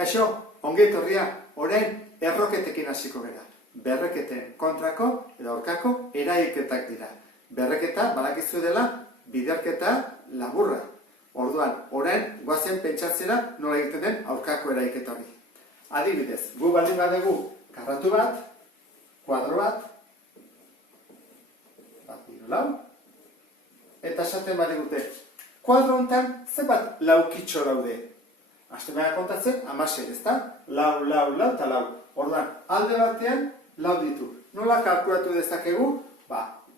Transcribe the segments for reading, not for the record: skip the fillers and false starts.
Kaixo, ongi etorria, orain erroketekin hasiko gara. Berreketen kontrako edo aurkako eraiketak dira. Berreketa badakizu dela biderketa laburra. Orduan, orain goazen pentsatzera nola egiten den aurkako eraiketa hori. Adibidez, gu baldin badegu karratu bat, kuadro bat, lau, eta esaten badigute, kuadro honetan zenbat laukitxo daude. Hasten baina kontatzen, 16, ezta? Lau, eta lau. Orduan, alde batean, lau ditu. Nola kalkulatu dezakegu?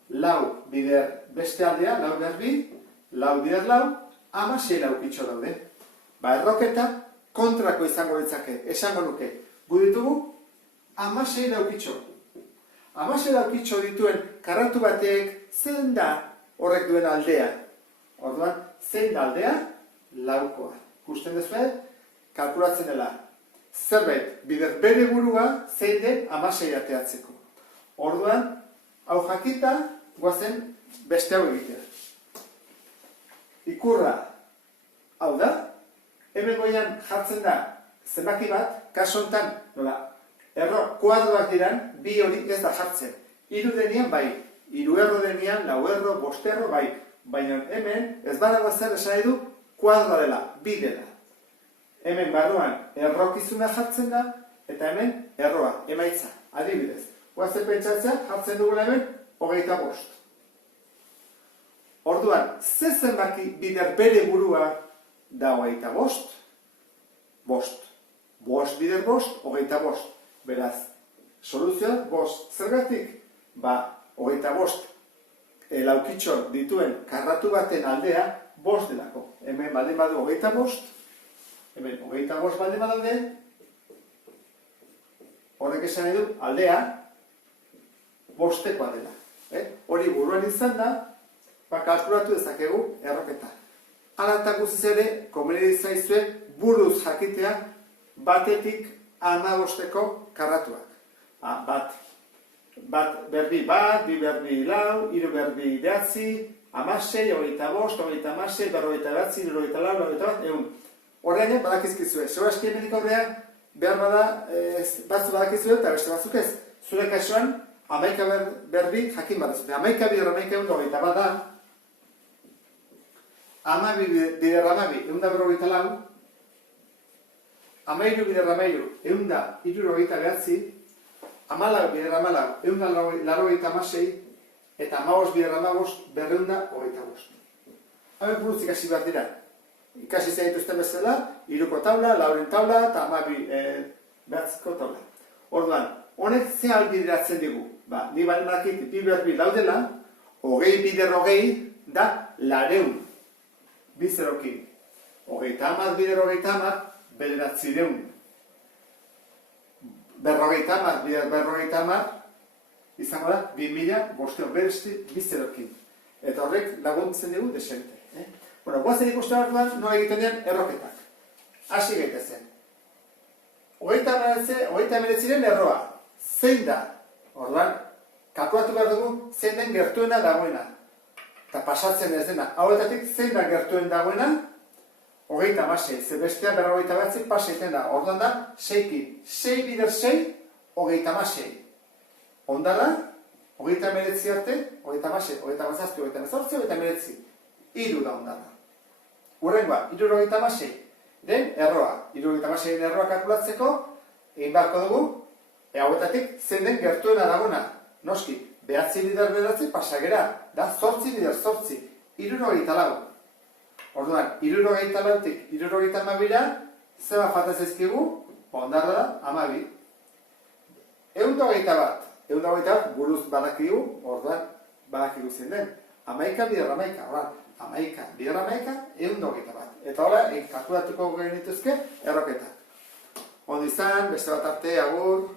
Lau bider beste aldea, lau bider bi, lau bider lau, 16 laukitxo daude. Erroketa kontrako izango ditzake, esango nuke. Gu ditugu, 16 laukitxo. 16 laukitxo dituen karratu batek, zein da horrek duen aldea? Orduan, zein da aldea? Laukoa. Gusten dezue, kalkulatzen dela. Zerbait, bider bere burua, zein den 16 ateatzeko. Orduan, hau jakita, goazen beste hau egitea. Ikurra, hau da, hemen goian jartzen da zenbaki bat, kaso honetan, nola, erro, kuadroak diran, bi hori ez da jartzen. Hiru denian bai, hiru erro denian, lau erro, bost erro bai. Baina hemen, ez badago zer esan edu, kuadroa dela, bi dela. Hemen barruan errokizuna jartzen da, eta hemen erroa, emaitza, adibidez. Guazen pentsatzea, jartzen dugula hemen, 25. Orduan, ze zenbaki bider bere burua da 25? Bost. Bost bider bost, 25. Beraz, soluzioa, bost. Zergatik? 25 laukitxo dituen karratu baten aldea, bost delako. Hemen baldin badu 25, hemen 25 baldin badaude, horrek esan edu aldea, bostekoa dela. Hori buruan izan da, kalkulatu dezakegu erroketa. Hala eta guziz ere, komeni zaizue buruz jakitea batetik 15ko karratuak. Bat berbi bat, bi berbi lau, hiru berbi behatzi, 16, 25, 26, 29, 94, 91. Horrean, badakizkizue. Zeu aski hemenik aurrean, behar bada, batzu badakizue eta beste batzuk ez. Zure kasuan, 11 berbi jakin badazute. 11 bider 11 121 bat da. 12 bider 12, 154, 13 bider 13, 169, 14 bider 14, 196, eta 15 bider 15, 225. Hau buruz ikasi behar dira. Ikasi zaituzten bezala, 3ko taula, 4en taula, eta 12 behatziko taula. Orduan, honek ze albideratzen digu? Ni bali makit, bi berbi laudela, 20 bider 20 da 200. Bizerokin. 30 bider 30, bederatzireun. 50 bider 50, izango da, 2000 beresti bizerokin. Eta horrek laguntzen dugu desente. Guazen ikusten barruan, nola egiten dian erroketak. Hasi gaitezen. 39 erroa. Zein da? Orduan, kalkulatu behar dugu, zein den gertuena dagoena. Eta pasatzen ez dena. Hauetatik, zein da gertuen dagoena? 26. Ze bestea 41 paseiten da. Orduan da, 6 bider 6, 26. Ondala, 29 arte, 26, 27, 28, 29. Hiru da ondala. Hurrengoa, 76 den erroa. 76 den erroa kalkulatzeko, egin beharko dugu, hauetatik zein den gertuena dagona. Noski, 9 bider 9 pasagera, da 8 bider 8, 74. Orduan, 74tik 72ra, zeba falta zaizkigu, ondarra da, 12. 121, 121 buruz badakigu, orduan badakigu zein den. 11 bider 11, orduan, 11 bider 11, 121. Eta hola, kalkulatuko genituzke erroketak. Ondo izan, beste bat arte, agur.